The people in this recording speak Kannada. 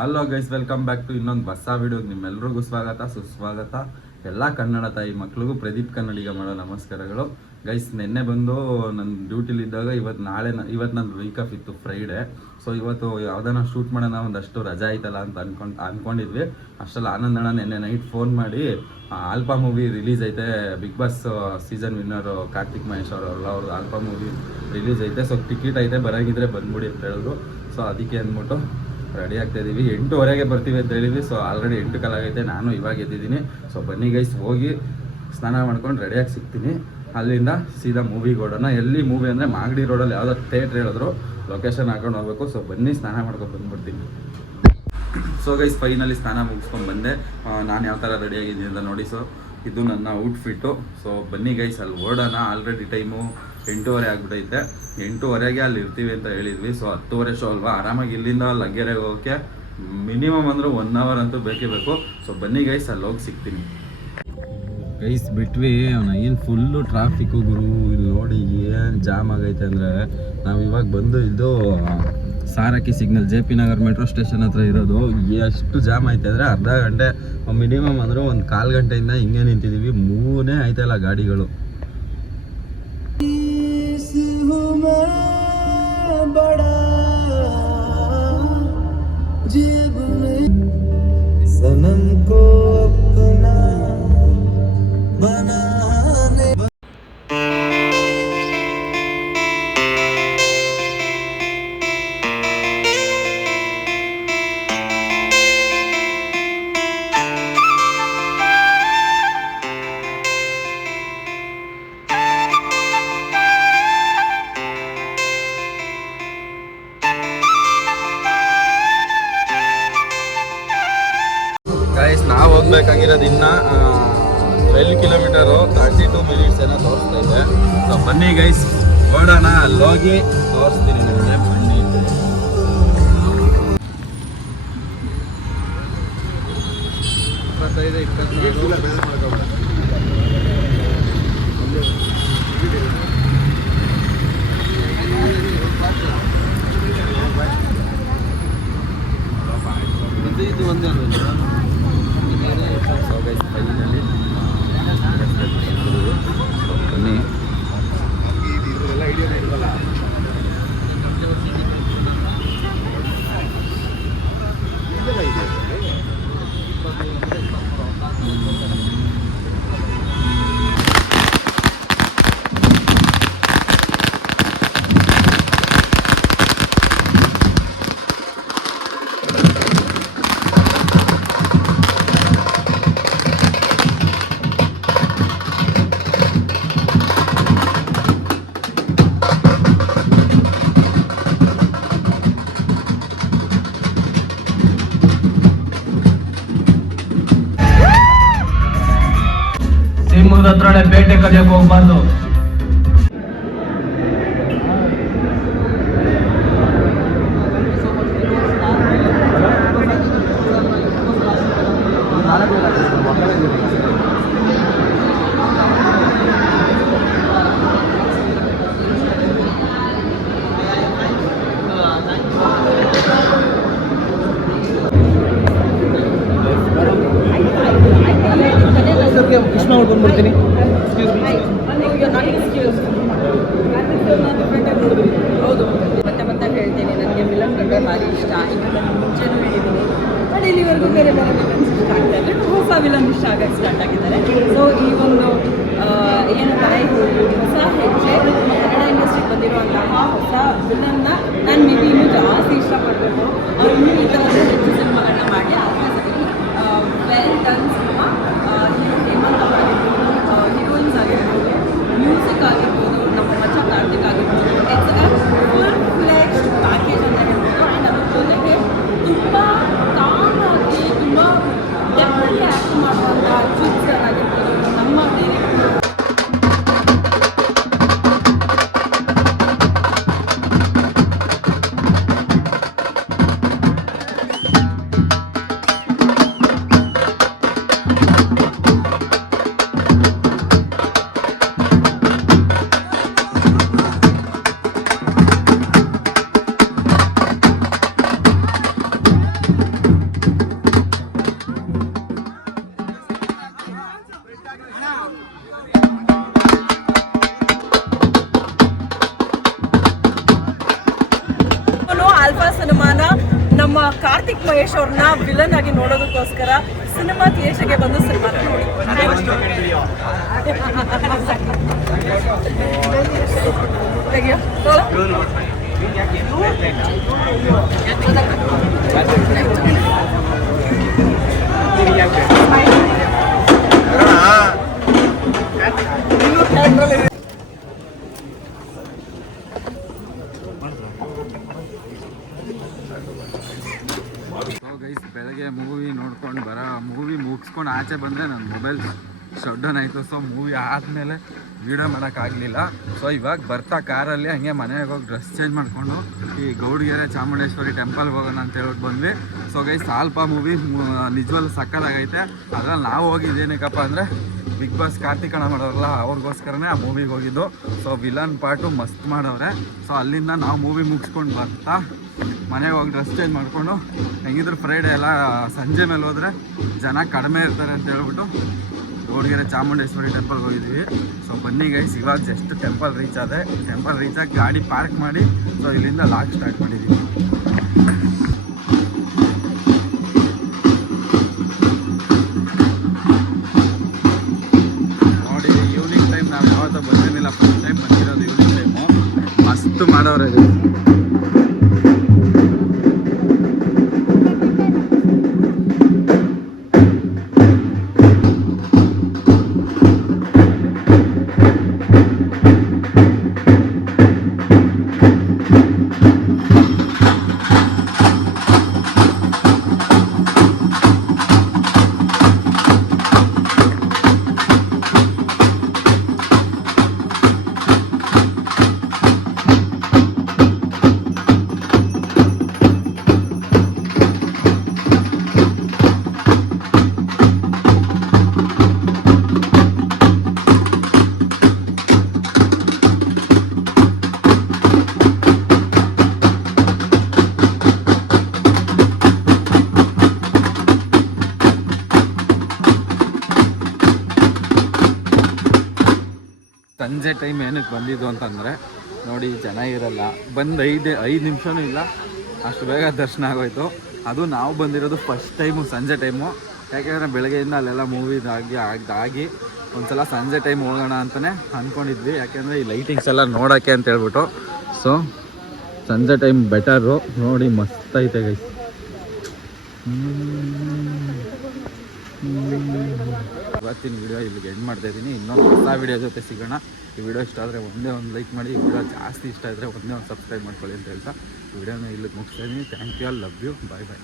Hello guys, welcome back to ಇನ್ನೊಂದು ಹೊಸ ವಿಡಿಯೋಗೆ ನಿಮ್ಮೆಲ್ರಿಗೂ ಸ್ವಾಗತ ಸುಸ್ವಾಗತ. ಎಲ್ಲ ಕನ್ನಡ ತಾಯಿ ಮಕ್ಳಿಗೂ ಪ್ರದೀಪ್ ಕನ್ನಡಿಗ ಮಾಡೋ ನಮಸ್ಕಾರಗಳು. ಗೈಸ್, ನಿನ್ನೆ ಬಂದು ನನ್ನ ಡ್ಯೂಟಿಲಿದ್ದಾಗ ಇವತ್ತು ನನ್ನ ವೀಕ್ ಆಫ್ ಇತ್ತು, ಫ್ರೈಡೇ. ಸೊ ಇವತ್ತು ಯಾವ್ದಾನ ಶೂಟ್ ಮಾಡೋಣ, ಒಂದಷ್ಟು ರಜಾ ಆಯ್ತಲ್ಲ ಅಂತ ಅನ್ಕೊಂಡಿದ್ವಿ. ಅಷ್ಟರಲ್ಲಿ ಆನಂದ್ ಅಣ್ಣ ನಿನ್ನೆ ನೈಟ್ ಫೋನ್ ಮಾಡಿ ಆಲ್ಫಾ ಮೂವಿ ರಿಲೀಸ್ ಐತೆ, Big Boss season winner Karthik Mahesh ಅವ್ರದ್ದು ಆಲ್ಫಾ ಮೂವಿ ರಿಲೀಸ್ ಐತೆ, ಸೊ ಟಿಕೆಟ್ ಐತೆ, ಬರಂಗಿದ್ರೆ ಬಂದ್ಬಿಡಿ ಅಂತ ಹೇಳಿದ್ರು. ಸೊ ಅದಕ್ಕೆ ಅಂದ್ಬಿಟ್ಟು ರೆಡಿ ಆಗ್ತಾ ಇದೀವಿ. 8:30ಗೆ ಬರ್ತೀವಿ ಅಂತ ಹೇಳಿದ್ವಿ. ಸೊ ಆಲ್ರೆಡಿ 8 ಕಾಲ ಆಗೈತೆ, ನಾನು ಇವಾಗ ಎದ್ದಿದ್ದೀನಿ. ಸೊ ಬನ್ನಿ ಗೈಸ್, ಹೋಗಿ ಸ್ನಾನ ಮಾಡ್ಕೊಂಡು ರೆಡಿಯಾಗಿ ಸಿಗ್ತೀನಿ. ಅಲ್ಲಿಂದ ಸೀದಾ ಮೂವಿಗೆ ಓಡೋಣ. ಎಲ್ಲಿ ಮೂವಿ ಅಂದರೆ ಮಾಗಡಿ ರೋಡಲ್ಲಿ ಯಾವುದೋ ಥಿಯೇಟ್ರ್ ಹೇಳಿದ್ರು, ಲೊಕೇಶನ್ ಹಾಕೊಂಡು ಹೋಗ್ಬೇಕು. ಸೊ ಬನ್ನಿ ಸ್ನಾನ ಮಾಡ್ಕೊಂಡು ಬಂದ್ಬಿಡ್ತೀನಿ. ಸೊ ಗೈಸ್, ಫೈನಲಿ ಸ್ನಾನ ಮುಗಿಸ್ಕೊಂಡು ಬಂದೆ. ನಾನು ಯಾವ ಥರ ರೆಡಿಯಾಗಿದ್ದೀನಿ ಅಂತ ನೋಡಿ. ಸೊ ಇದು ನನ್ನ ಔಟ್ಫಿಟ್ಟು. ಸೊ ಬನ್ನಿ ಗೈಸ್, ಅಲ್ಲಿ ಓಡೋಣ. ಆಲ್ರೆಡಿ ಟೈಮು 8:30 ಆಗ್ಬಿಟ್ಟೈತೆ. 8:30ಗೆ ಅಲ್ಲಿ ಇರ್ತೀವಿ ಅಂತ ಹೇಳಿದ್ವಿ. ಸೊ 10:30 ಶೋ ಅಲ್ವಾ, ಆರಾಮಾಗಿ ಇಲ್ಲಿಂದ ಲಗ್ಗೆರೆಗೆ ಹೋಗೋಕ್ಕೆ ಮಿನಿಮಮ್ ಅಂದ್ರೆ 1 ಅವರ್ ಅಂತೂ ಬೇಕೇ ಬೇಕು. ಸೊ ಬನ್ನಿ ಗೈಸ್, ಅಲ್ಲಿ ಹೋಗಿ ಸಿಗ್ತೀನಿ. ಗೈಸ್ ಬಿಟ್ವಿ, ಏನು ಫುಲ್ಲು ಟ್ರಾಫಿಕ್ಕು ಗುರು. ಇಲ್ಲಿ ನೋಡಿ ಏನು ಜಾಮ್ ಆಗೈತೆ ಅಂದರೆ, ನಾವು ಇವಾಗ ಬಂದು ಇದು Sarakki signal JP Nagar metro station ಹತ್ರ ಇರೋದು. ಎಷ್ಟು ಜಾಮ್ ಐತೆ ಅಂದರೆ ಅರ್ಧ ಗಂಟೆ ಮಿನಿಮಮ್ ಅಂದ್ರೆ 1/4 ಗಂಟೆಯಿಂದ ಹಿಂಗೆ ನಿಂತಿದ್ದೀವಿ. ಮೂನೇ ಆಯ್ತಲ್ಲ ಗಾಡಿಗಳು. सनम को अपना बनाने ಗೈಸ್, ನಾವು ಹೋಗ್ಬೇಕಾಗಿರೋದು ಇನ್ನು 12 ಕಿಲೋಮೀಟರು, 32 ಮಿನಿಟ್ಸ್ ಏನೋ ತೋರಿಸ್ತಾ ಇದೆ. ಸೊ ಬನ್ನಿ ಗೈಸ್, ಓಡೋಣ. ಅಲ್ಲೋಗಿ ತೋರಿಸ್ತೀನಿ ನಿಮಗೆ. ಬನ್ನಿ. ಇದು ಒಂದೇ ಫೈನಲಿ ಬನ್ನಿ. ಸಿಂಹದ ಹತ್ರನೇ ಬೇಟೆ ಕಲಿಯಕ್ಕೆ ಹೋಗ್ಬಾರ್ದು. ಕೃಷ್ಣ ಅವ್ರು ಬಂದ್ಬಿಡ್ತೀನಿ. ಹೌದು, ಮತ್ತೆ ಹೇಳ್ತೀನಿ, ನನಗೆ ವಿಲನ್ ಕಂಡ್ರೆ ಭಾರಿ ಇಷ್ಟ. ಈಗ ನಾನು ಮುಂಚೆನೂ ಹೇಳಿದ್ದೀನಿ, ಬಟ್ ಇಲ್ಲಿವರೆಗೂ ಬೇರೆ ಬೇರೆ ವಿಲನ್ಸ್ ಇಷ್ಟ ಆಗ್ತಾ ಇದ್ದಾರೆ. ಹೊಸ ವಿಲನ್ ಇಷ್ಟ ಆಗಕ್ಕೆ ಸ್ಟಾರ್ಟ್ ಆಗಿದ್ದಾರೆ. ಸೊ ಈ ಒಂದು ಏನಂತಾರೆ, ಹೊಸ ಹೆಜ್ಜೆ ಕನ್ನಡ ಇಂಡಸ್ಟ್ರಿಗೆ ಬಂದಿರುವಂತಹ ಹೊಸ ವಿಲನ್ನ ನಾನು ಮೇ ಬಿ ಇನ್ನೂ ಜಾಸ್ತಿ ಇಷ್ಟಪಡಬೇಕು. ಅವ್ರು ಇನ್ನೂ ಈ ಥರದ ಹೆಚ್ಚು ಸಿನಿಮಾಗಳನ್ನ ಮಾಡಿ ವೆಲ್ ಡನ್ ಸಿನಿಮಾ. ಹೇಮಂತ್ ಅವರಾಗಿರ್ಬೋದು, ಹೀರೋಯಿನ್ಸ್ ಆಗಿರ್ಬೋದು, ಮ್ಯೂಸಿಕ್ ಆಗಿರ್ಬೋದು, ನಮ್ಮ ಮಚ್ಚ ಕಾರ್ತಿಕ್ ಆಗಿರ್ಬೋದು, ಇಟ್ಸ್ ಫುಲ್ ಫ್ಲೆಜ್ಡ್ ಪ್ಯಾಕೇಜ್ ಅಂತ ಹೇಳ್ಬೋದು. ಆ್ಯಂಡ್ ಅದ್ರ ಜೊತೆಗೆ ತುಂಬ ಕಾಮಾಗಿ, ತುಂಬ ಡೆಪ್ತಲ್ಲಿ ಆ್ಯಕ್ಟ್ ಮಾಡುವಂಥ ಅಚ್ಯುತ್ ಸರ್ ಆಗಿರ್ಬೋದು, ನಮ್ಮ ಡೈರೆಕ್ಟರ್ ಕಾರ್ತಿಕ್ ಮಹೇಶ್ ಅವ್ರನ್ನ ವಿಲನ್ ಆಗಿ ನೋಡೋದಕ್ಕೋಸ್ಕರ ಸಿನಿಮಾ ಥಿಯೇಟರ್ಗೆ ಬಂದು ಸಿನಿಮಾ ನೋಡಿ. ತೆಗಿಯೋ. ಗೈಸ್ ಬೆಳಗ್ಗೆ ಮೂವಿ ನೋಡ್ಕೊಂಡು ಮೂವಿ ಮುಗಿಸ್ಕೊಂಡು ಆಚೆ ಬಂದರೆ ನನ್ನ ಮೊಬೈಲ್ ಶಟ್ ಡೌನ್ ಆಯಿತು. ಸೊ ಮೂವಿ ಆದಮೇಲೆ ವೀಡಿಯೋ ಮಾಡೋಕ್ಕಾಗಲಿಲ್ಲ. ಸೊ ಇವಾಗ ಬರ್ತಾ ಕಾರಲ್ಲಿ ಹಂಗೆ ಮನೆಗೆ ಹೋಗಿ ಡ್ರೆಸ್ ಚೇಂಜ್ ಮಾಡಿಕೊಂಡು ಈ ಗೌಡಗೆರೆ ಚಾಮುಂಡೇಶ್ವರಿ ಟೆಂಪಲ್ಗೆ ಹೋಗೋಣ ಅಂತ ಹೇಳ್ಬಿಟ್ಟು ಬಂದ್ವಿ. ಸೊ ಗೈಸ್ ಸಾಲ್ಪ ಮೂವಿ ನಿಜವಲ್ಲೂ ಸಕ್ಕತ್ತಾಗೈತೆ. ಅದ್ರಲ್ಲಿ ನಾವು ಹೋಗಿದ್ದೇನಕ್ಕಪ್ಪ ಅಂದರೆ ಬಿಗ್ ಬಾಸ್ ಕಾರ್ತಿಕಣ ಮಾಡೋರಲ್ಲ ಅವ್ರಿಗೋಸ್ಕರನೇ ಆ ಮೂವಿಗೆ ಹೋಗಿದ್ದು. ಸೊ ವಿಲನ್ ಪಾರ್ಟು ಮಸ್ತ್ ಮಾಡವ್ರೆ. ಸೊ ಅಲ್ಲಿಂದ ನಾವು ಮೂವಿ ಮುಗಿಸ್ಕೊಂಡು ಬರ್ತಾ ಮನೆಗೆ ಹೋಗಿ ಡ್ರೆಸ್ ಚೇಂಜ್ ಮಾಡಿಕೊಂಡು ಹೆಂಗಿದ್ರು ಫ್ರೈಡೇ ಎಲ್ಲ ಸಂಜೆ ಮೇಲೆ ಹೋದರೆ ಜನ ಕಡಿಮೆ ಇರ್ತಾರೆ ಅಂತ ಹೇಳ್ಬಿಟ್ಟು ಗೌಡಗೆರೆ ಚಾಮುಂಡೇಶ್ವರಿ ಟೆಂಪಲ್ಗೆ ಹೋಗಿದ್ವಿ. ಸೊ ಬನ್ನಿ ಗೈಸ್, ಇವಾಗ ಜಸ್ಟ್ ಟೆಂಪಲ್ ರೀಚ್ ಆಗಿ ಗಾಡಿ ಪಾರ್ಕ್ ಮಾಡಿ ಸೊ ಇಲ್ಲಿಂದ ಲಾಗ್ ಸ್ಟಾರ್ಟ್ ಮಾಡಿದ್ದೀವಿ. ನೋಡಿ ಈವ್ನಿಂಗ್ ಟೈಮ್ ನಾವು ಯಾವತ್ತೂ ಬಂದಿರಲಿಲ್ಲ, ಫಸ್ಟ್ ಟೈಮ್ ಬಂದಿರೋದು ಈವ್ನಿಂಗ್ ಟೈಮು. ಮಸ್ತ್ ಮಾಡೋರೆ ಸಂಜೆ ಟೈಮ್ ಏನಕ್ಕೆ ಬಂದಿದ್ದು ಅಂತಂದರೆ ನೋಡಿ ಜನ ಇರಲ್ಲ, ಬಂದು 5 ನಿಮಿಷನೂ ಇಲ್ಲ ಅಷ್ಟು ಬೇಗ ದರ್ಶನ ಆಗೋಯ್ತು. ಅದು ನಾವು ಬಂದಿರೋದು ಫಸ್ಟ್ ಟೈಮು ಸಂಜೆ ಟೈಮು, ಯಾಕೆಂದರೆ ಬೆಳಗ್ಗೆಯಿಂದ ಅಲ್ಲೆಲ್ಲ ಮೂವಿದಾಗಿ ಒಂದ್ಸಲ ಸಂಜೆ ಟೈಮ್ ಹೋಗೋಣ ಅಂತಲೇ ಅಂದ್ಕೊಂಡಿದ್ವಿ. ಯಾಕೆಂದರೆ ಈ ಲೈಟಿಂಗ್ಸ್ ಎಲ್ಲ ನೋಡೋಕ್ಕೆ ಅಂತ ಹೇಳ್ಬಿಟ್ಟು. ಸೊ ಸಂಜೆ ಟೈಮ್ ಬೆಟರು. ನೋಡಿ ಮಸ್ತ್ ಐತೆ ಗೈಸ್. ಇವತ್ತಿನ ವಿಡಿಯೋ ಇಲ್ಲಿಗೆ ಎಂಡ್ ಮಾಡ್ತಾ ಇದ್ದೀನಿ. ಇನ್ನೊಂದು ಹೊಸ ವಿಡಿಯೋ ಜೊತೆ ಸಿಗೋಣ. ಈ ವಿಡಿಯೋ ಇಷ್ಟ ಆದರೆ ಒಂದೇ ಒಂದು ಲೈಕ್ ಮಾಡಿ, ಈ ವಿಡಿಯೋ ಜಾಸ್ತಿ ಇಷ್ಟ ಆದರೆ ಒಂದೇ ಒಂದು ಸಬ್ಸ್ಕ್ರೈಬ್ ಮಾಡ್ಕೊಳ್ಳಿ ಅಂತ ಹೇಳ್ತಾ ವಿಡಿಯೋನ ಇಲ್ಲಿಗೆ ಮುಗಿಸ್ತಾ ಇದ್ದೀನಿ. Thank you all, love you, bye bye.